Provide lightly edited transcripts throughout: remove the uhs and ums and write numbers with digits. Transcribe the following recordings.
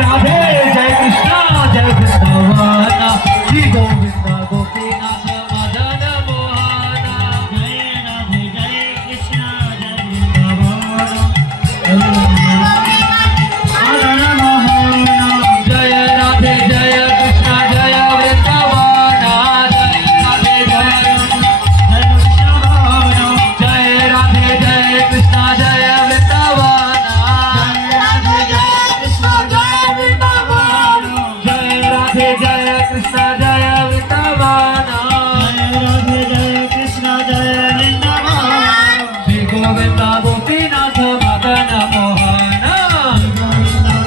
राधे जय कृष्णा जय वृंदावन श्री गोविंद गोपीनाथ मदन मोहन जय राधे जय कृष्णा जय वृंदावन मदन मोहन जय राधे जय कृष्णा जय वृंदावन जय राधे जय कृष्णा जय वृंदावन जय जय कृष्ण जय वृंदावन राधे जय कृष्ण जय वृंदावन श्री गोविंद गोपीनाथ मदन मोहन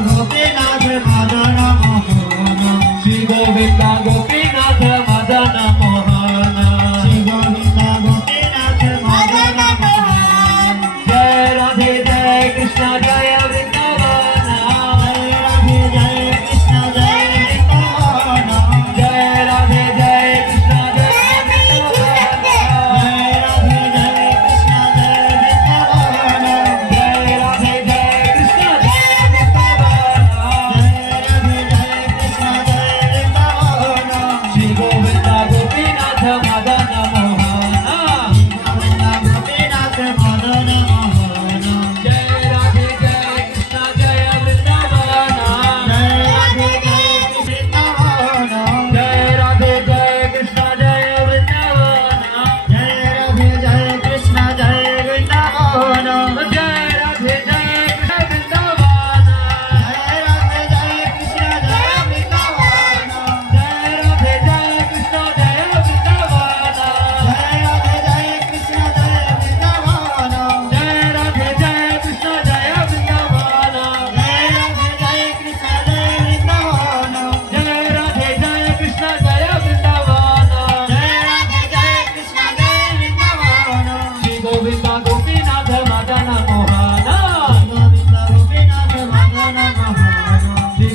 गोपीनाथ मदन मोहन श्री गोविंद गोपीनाथ मदन मोहन श्री गोविंद गोपीनाथ मदन मोहन जय राधे जय कृष्ण जय वृंदावन राधे जय कृष्ण जय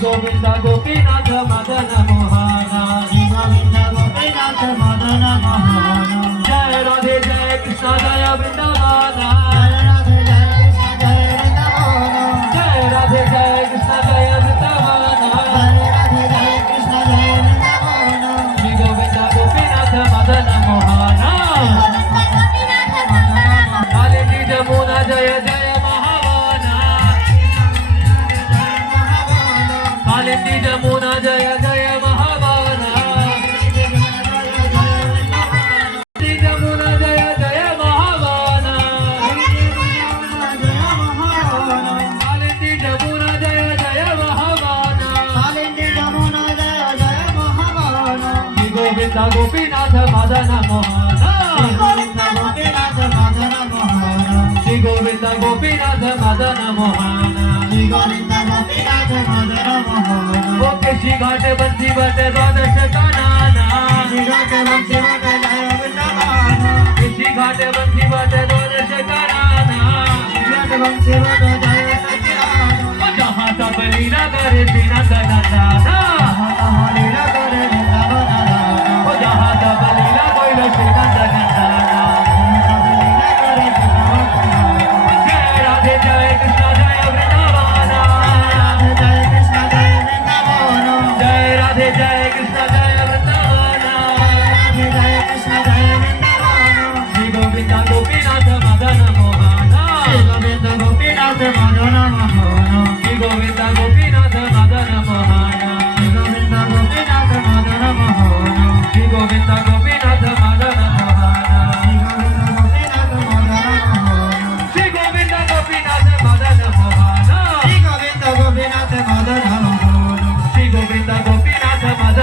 गोविंद गोपीनाथ मदन मोहन गोविंद गोपीनाथ मदन मोहन जय राधे जय कृष्ण जय वृंदावन जय राधे जय कृष्ण जय वृंदावन श्री गोविंद गोपीनाथ मदन मोहन कालिंदी जमुना जय जय महावन कालिंदी जमुना जय जय महावन जमुना जय जय महावन कालिंदी जमुना जय जय महावन श्री गोविंद गोपीनाथ मदन मोहन श्री गोविंद गोपीनाथ मदन मोहन ओ केशी घाट बंसी बट द्वादश का नाना केशी घाट बंसी बट द्वादश का नाना जहाँ सब लीला करे सीना दाना ओ जहाँ सब लीला कोई सीना दाना जय राधे जय कृष्ण जय वृंदावन जय राधे जय कृष्ण जय Vrindavan Shri Govind Gopinath Madan Mohan Shri Govind Gopinath Madan Mohan Shri Govind Gopinath Madan Mohan Shri Govind Gopinath Madan Mohan Shri Govind Gopinath Madan Mohan Shri Govind Gopinath Madan Mohan Shri Govind Gopinath Madan Mohan Shri Govind Gopinath Madan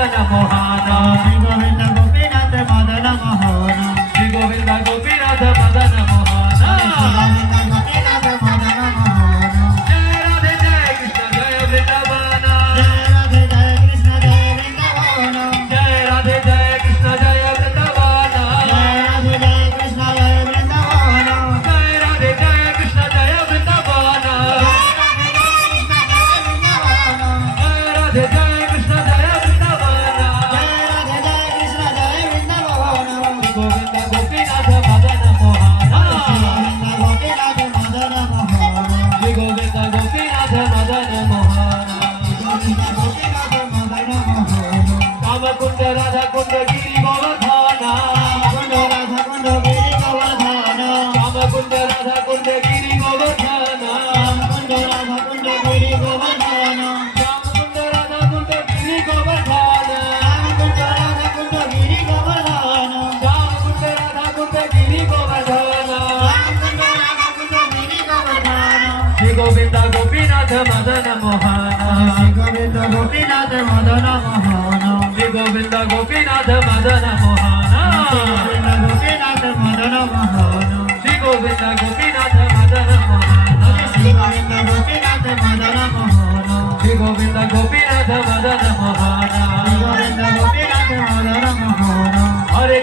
Mohana Shri Govinda Gopinath Madana Mohana Shri Govinda Gopinath Madana Mohana Shri Govinda Gopinath Madana Mohana Shri Govinda Gopinath Madana Mohana Shri Govinda Gopinath Madana Mohana Shri Govinda Gopinath Madana Mohana Shri Govinda Gopinath Madana Mohana Hare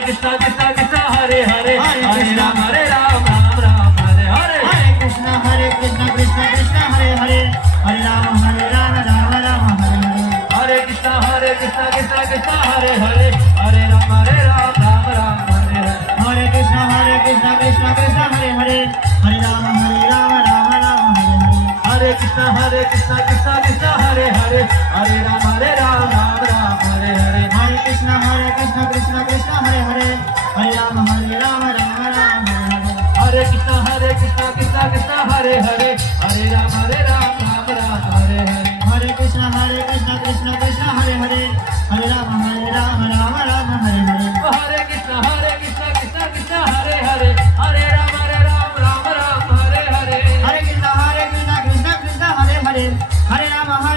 Krishna Krishna Krishna Hare Hare Hare Hare Krishna. Ram Ram Hare Hare Hare Krishna Krishna Krishna Hare Hare Hare Rama Rama Rama Hare Hare Hare Krishna Krishna Krishna Hare Hare Hare Ram Ram Hare Hare Hare Krishna Krishna Krishna Hare Hare Hare Rama Rama Rama Hare Hare Hare Krishna Krishna Hare Hare Hare Ram Ram Hare Hare Hare Krishna Krishna Hare Hare Hare Rama Rama Rama Hare Hare Hare Krishna Krishna Hare Hare Hare Ram Ram Hare Hare Hare Krishna Krishna Hare Hare Hare Rama Rama Hare Hare Hare Krishna Krishna Hare Hare Hare Ram Ram Hare Hare Hare Krishna Krishna Hare Hare Hare Rama Rama Hare Hare Hare Krishna Krishna Hare Hare Hare Ram Ram Hare Hare Hare Krishna Krishna Hare Hare Hare Rama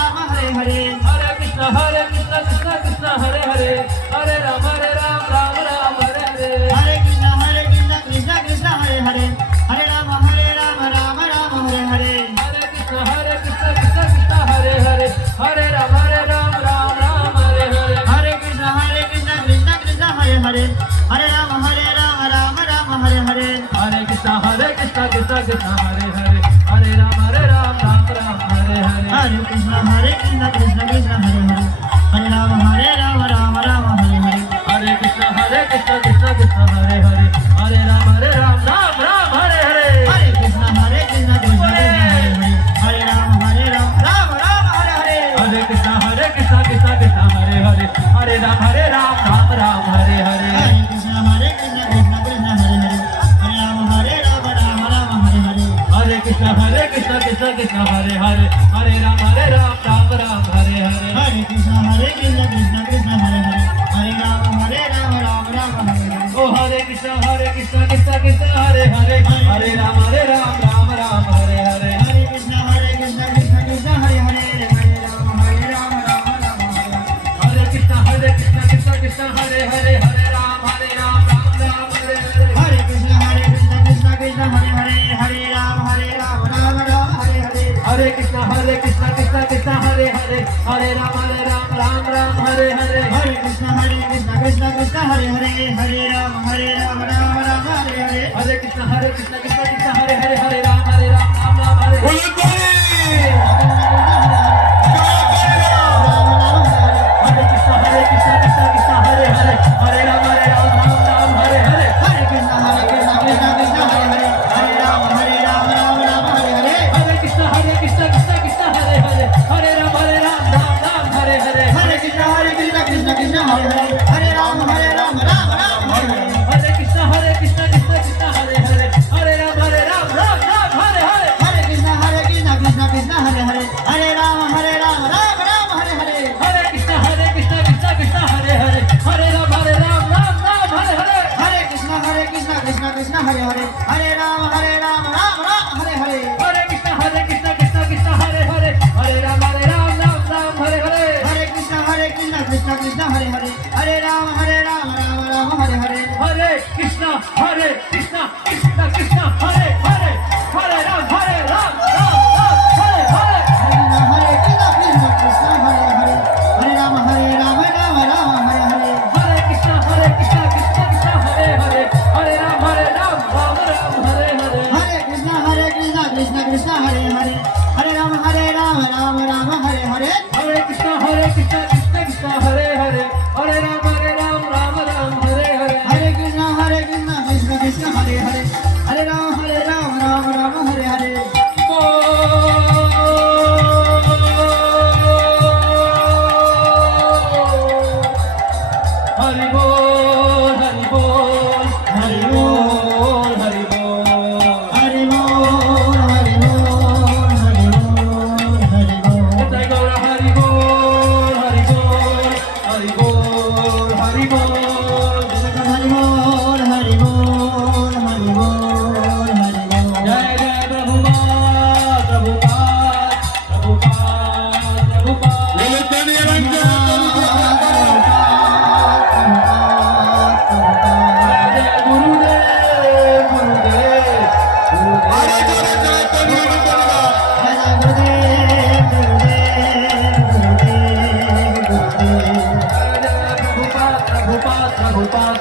Rama Hare Hare Hare Krishna Krishna Hare Hare Hare Ram Ram Hare Hare Hare Krishna Krishna Hare Hare Hare Rama Rama Hare Hare Hare Krishna Krishna Hare Hare Hare Ram Ram Hare Hare Hare Krishna Krishna Krishna Hare Hare Hare Rama Rama Hare Hare Hare Krishna Krishna Hare Hare Hare Ram Ram Hare Hare Hare Krishna Krishna Krishna Hare Hare Hare Rama Rama Hare Hare Hare Krishna Krishna Hare Hare Hare Ram Ram Hare Hare Hare Krishna Krishna Krishna Hare Hare Hare Rama Rama Hare Hare Hare Krishna Krishna Hare Hare Hare Ram Ram Hare Hare Hare Krishna Krishna Krishna Hare Hare Hare Rama Rama Hare Hare Oh Hare Krishna Krishna Hare Hare Hare Ram Ram Hare Hare Hare Krishna Krishna Hare Hare Hare Rama Rama Hare Hare Hare Krishna Hare Hare Hare Ram Hare Hare Hare Krishna Krishna Hare Hare Hare Rama Rama Hare Hare Hare Krishna Krishna Hare Hare Hare Ram Hare Hare Hare Krishna Krishna Hare Hare Hare Rama Rama Hare Hare Hare Krishna Krishna Hare Hare Hare Ram Hare Hare Hare Krishna Krishna Hare Hare Hare Ram Hare Hare Hare Krishna Krishna Hare Hare Hare Rama Rama Hare Hare Hare Krishna Krishna Hare Hare Hare Ram Hare Hare Hare Krishna Krishna Krishna Hare Hare Hare Rama Rama Hare Hare Hare Krishna Krishna Hare Hare Hare Ram Hare Hare Hare Krishna Krishna Krishna Hare Hare Hare Rama Rama Hare Hare Hare Krishna Krishna Hare Hare Hare Ram Hare Hare Hare Krishna Krishna Hare Hare Hare Rama Rama Hare Hare Hare Krishna Krishna Hare Hare Hare Ram Hare Hare Hare Krishna Krishna Hare Hare Hare Rama Rama Hare Hare Hare Krishna Krishna Hare Hare Hare Ram Hare Ram Hare Hare